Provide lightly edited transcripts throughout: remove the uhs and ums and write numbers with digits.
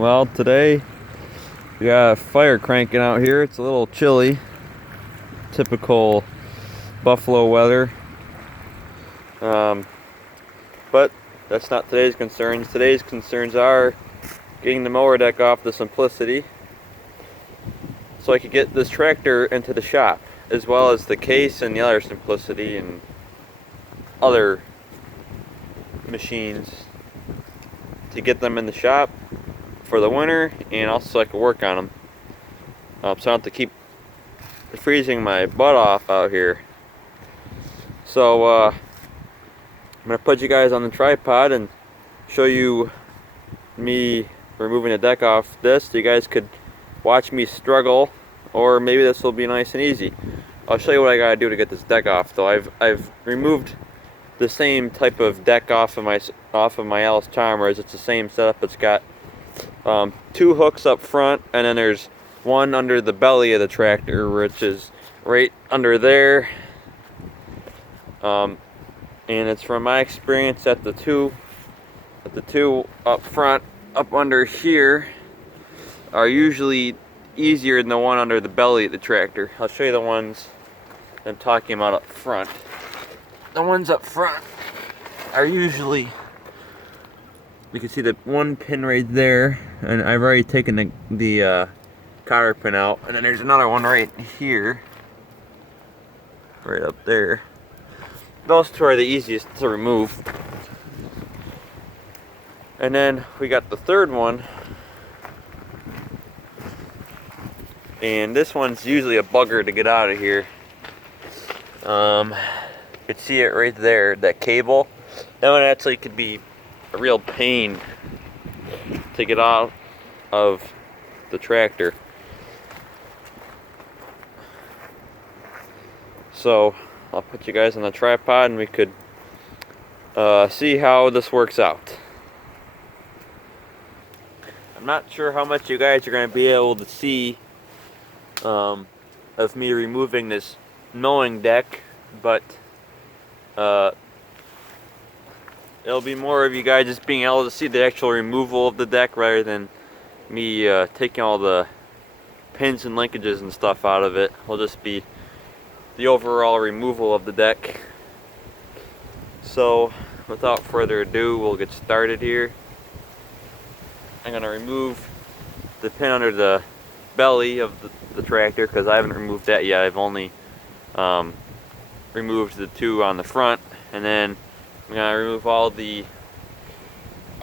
Well, today we got a fire cranking out here. It's a little chilly. Typical Buffalo weather. But that's not today's concerns. Today's concerns are getting the mower deck off the Simplicity so I could get this tractor into the shop, as well as the case and the other Simplicity and other machines, to get them in the shop for the winter, and also so I can work on them. So I don't have to keep freezing my butt off out here. So I'm gonna put you guys on the tripod and show you me removing the deck off this, so you guys could watch me struggle, or maybe this will be nice and easy. I'll show you what I gotta do to get this deck off though. I've removed the same type of deck off of my Alice Chalmers. It's the same setup. It's got two hooks up front, and then there's one under the belly of the tractor, which is right under there. And it's from my experience that the two up front, up under here, are usually easier than the one under the belly of the tractor. I'll show you the ones I'm talking about up front. The ones up front are usually, you can see the one pin right there, and I've already taken the cotter pin out, and then there's another one right here, right up there. Those two are the easiest to remove. And then we got the third one, and this one's usually a bugger to get out of here. You could see it right there, that cable. That one actually could be a real pain to get out of the tractor. So I'll put you guys on the tripod and we could see how this works out. I'm not sure how much you guys are going to be able to see of me removing this mowing deck, but it'll be more of you guys just being able to see the actual removal of the deck rather than me taking all the pins and linkages and stuff out of it. It'll just be the overall removal of the deck. So without further ado, we'll get started here. I'm going to remove the pin under the belly of the tractor, because I haven't removed that yet. I've only removed the two on the front, and then I'm going to remove all of the I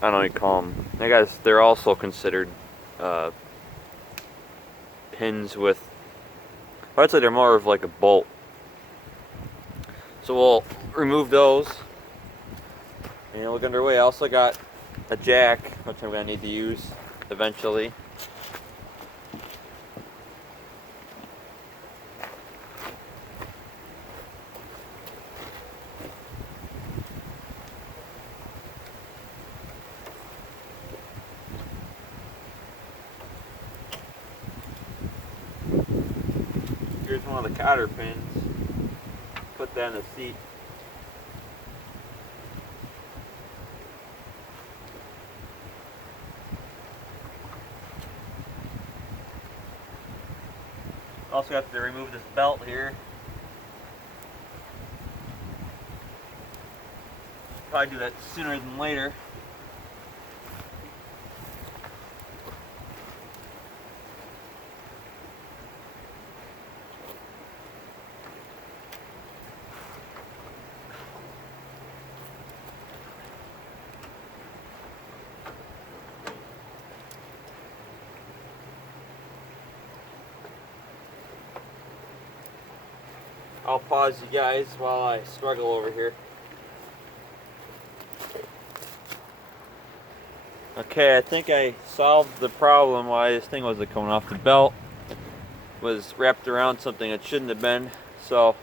don't know what you call them. I guess they're also considered pins with, I'd say they're more of like a bolt. So we'll remove those and look underway. I also got a jack, which I'm going to need to use eventually. Here's one of the cotter pins. Put that in the seat. Also have to remove this belt here. Probably do that sooner than later. I'll pause you guys while I struggle over here. Okay, I think I solved the problem why this thing wasn't coming off. The belt was wrapped around something it shouldn't have been, so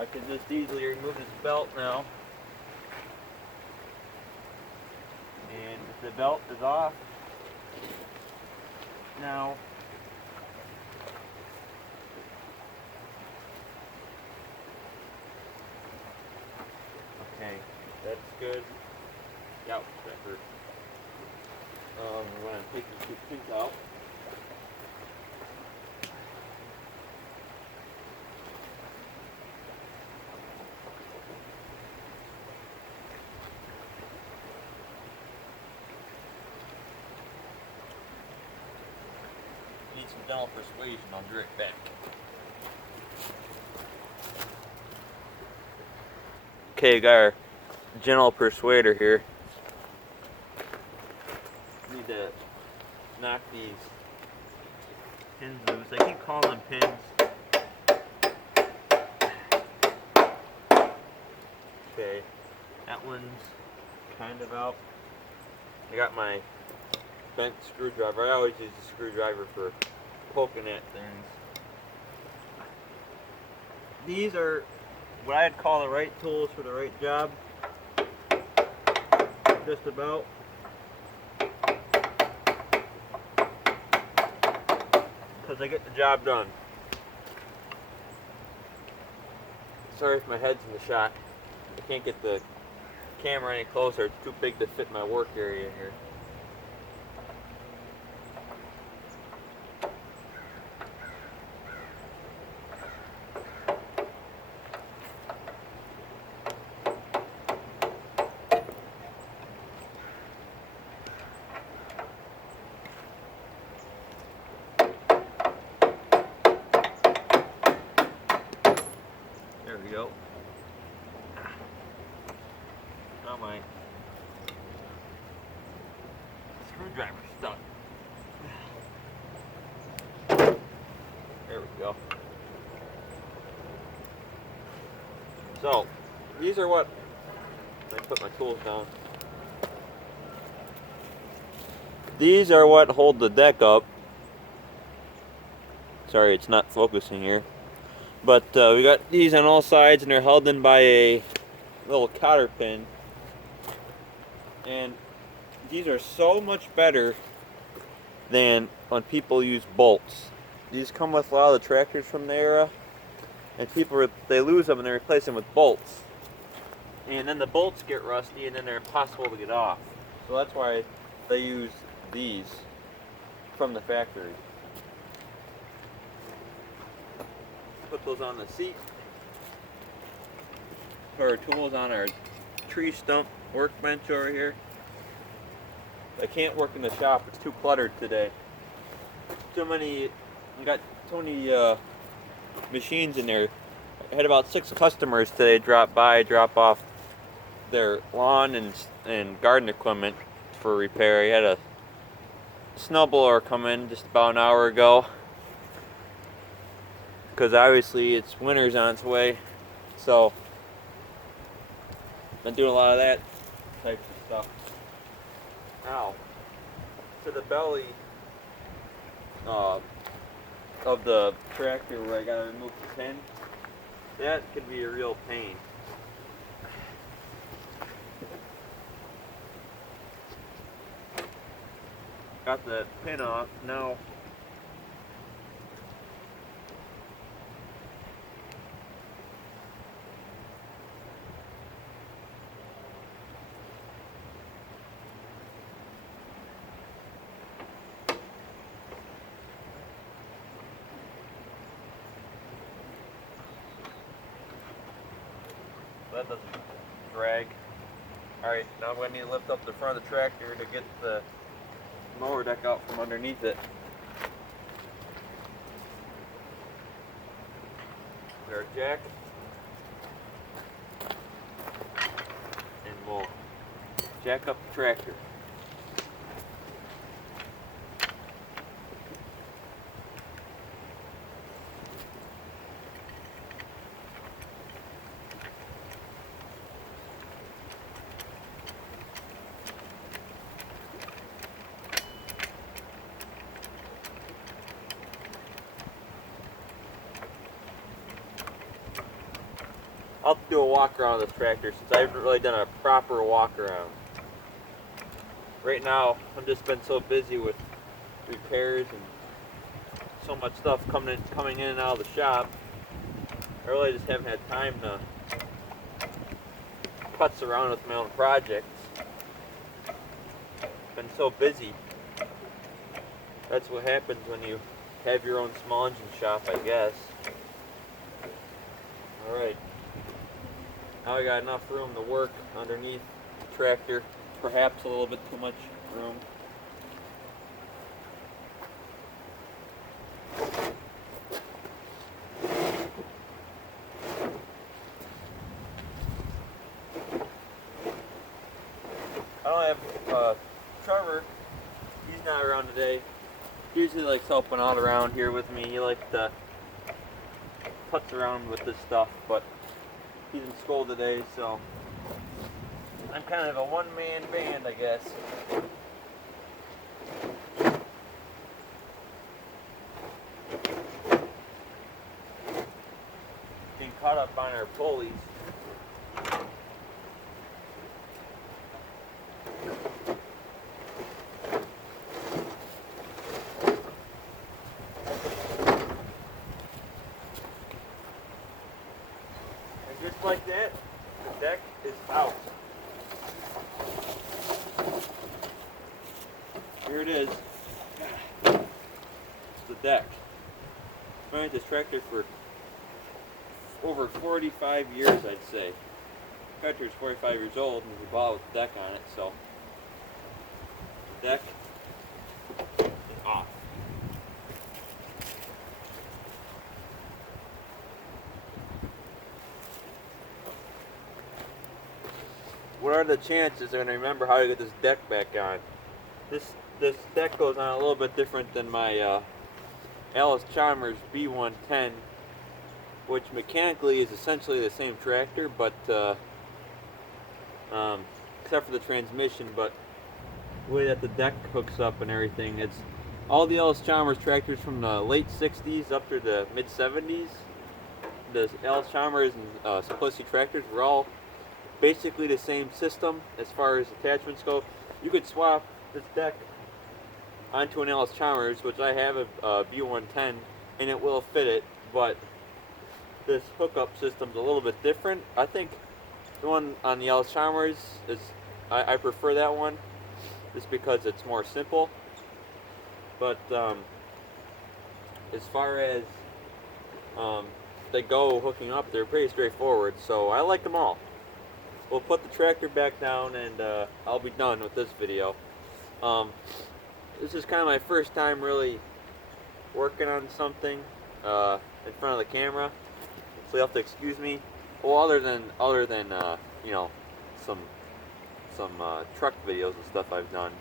I can just easily remove this belt now. And the belt is off now. Okay, that's good. Out stepper. We're going to take these two pins out. Need some dental persuasion, I'll be right back. Okay, got our gentle persuader here. Need to knock these pins loose. I keep calling them pins. Okay, that one's kind of out. I got my bent screwdriver. I always use the screwdriver for poking at things. These are what I'd call the right tools for the right job. Just about. Because I get the job done. Sorry if my head's in the shot. I can't get the camera any closer. It's too big to fit my work area here. There we go. Now my screwdriver's stuck. There we go. So, these are what, I put my tools down. These are what hold the deck up. Sorry, it's not focusing here. But we got these on all sides and they're held in by a little cotter pin. And these are so much better than when people use bolts. These come with a lot of the tractors from the era, and people, they lose them and they replace them with bolts. And then the bolts get rusty and then they're impossible to get off. So that's why they use these from the factory. Put those on the seat. Put our tools on our tree stump workbench over here. I can't work in the shop, it's too cluttered today. Too many, we got too many machines in there. I had about 6 customers today drop by, drop off their lawn and garden equipment for repair. I had a snowblower come in just about an hour ago, because obviously it's winter's on its way, so been doing a lot of that type of stuff. Now, to the belly of the tractor where I gotta remove the pin, that could be a real pain. Got the pin off now. That doesn't drag. Alright, now I'm going to need to lift up the front of the tractor to get the mower deck out from underneath it. There's our jack. And we'll jack up the tractor. I'll do a walk around of this tractor since I haven't really done a proper walk around. Right now, I've just been so busy with repairs and so much stuff coming in and out of the shop. I really just haven't had time to putz around with my own projects. been so busy. That's what happens when you have your own small engine shop, I guess. Alright. Now I got enough room to work underneath the tractor. Perhaps a little bit too much room. I don't have Trevor. He's not around today. He usually likes helping out around here with me. He likes to putz around with this stuff, but he's in school today, so I'm kind of a one-man band, I guess. Getting caught up on our pulleys. Just like that, the deck is out. Here it is. It's the deck. I've had this tractor for over 45 years, I'd say. The tractor is 45 years old and we bought it with a deck on it, so the deck is off. What are the chances they're going to remember how to get this deck back on? This deck goes on a little bit different than my Alice Chalmers B110, which mechanically is essentially the same tractor, but except for the transmission. But the way that the deck hooks up and everything, it's all the Alice Chalmers tractors from the late 60s up to the mid 70s. The Alice Chalmers and Simplicity tractors were all basically the same system as far as attachments go. You could swap this deck onto an Alice Chalmers, which I have a B110, and it will fit it, but this hookup system's a little bit different. I think the one on the Alice Chalmers is, I prefer that one just because it's more simple. But as far as they go hooking up, they're pretty straightforward, so I like them all. We'll put the tractor back down and I'll be done with this video. This is kind of my first time really working on something in front of the camera, so you'll have to excuse me. Well, other than you know, some truck videos and stuff I've done,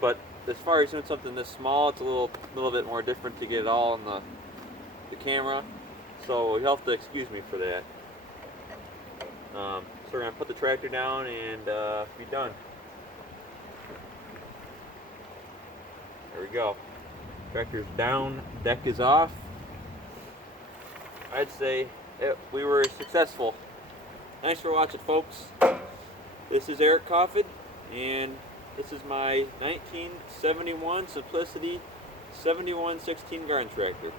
but as far as doing something this small, it's a little bit more different to get it all on the camera. So you'll have to excuse me for that. So we're going to put the tractor down and be done. There we go. Tractor's down, deck is off. I'd say we were successful. Thanks for watching, folks. This is Eric Coffin, and this is my 1971 Simplicity 7116 garden tractor.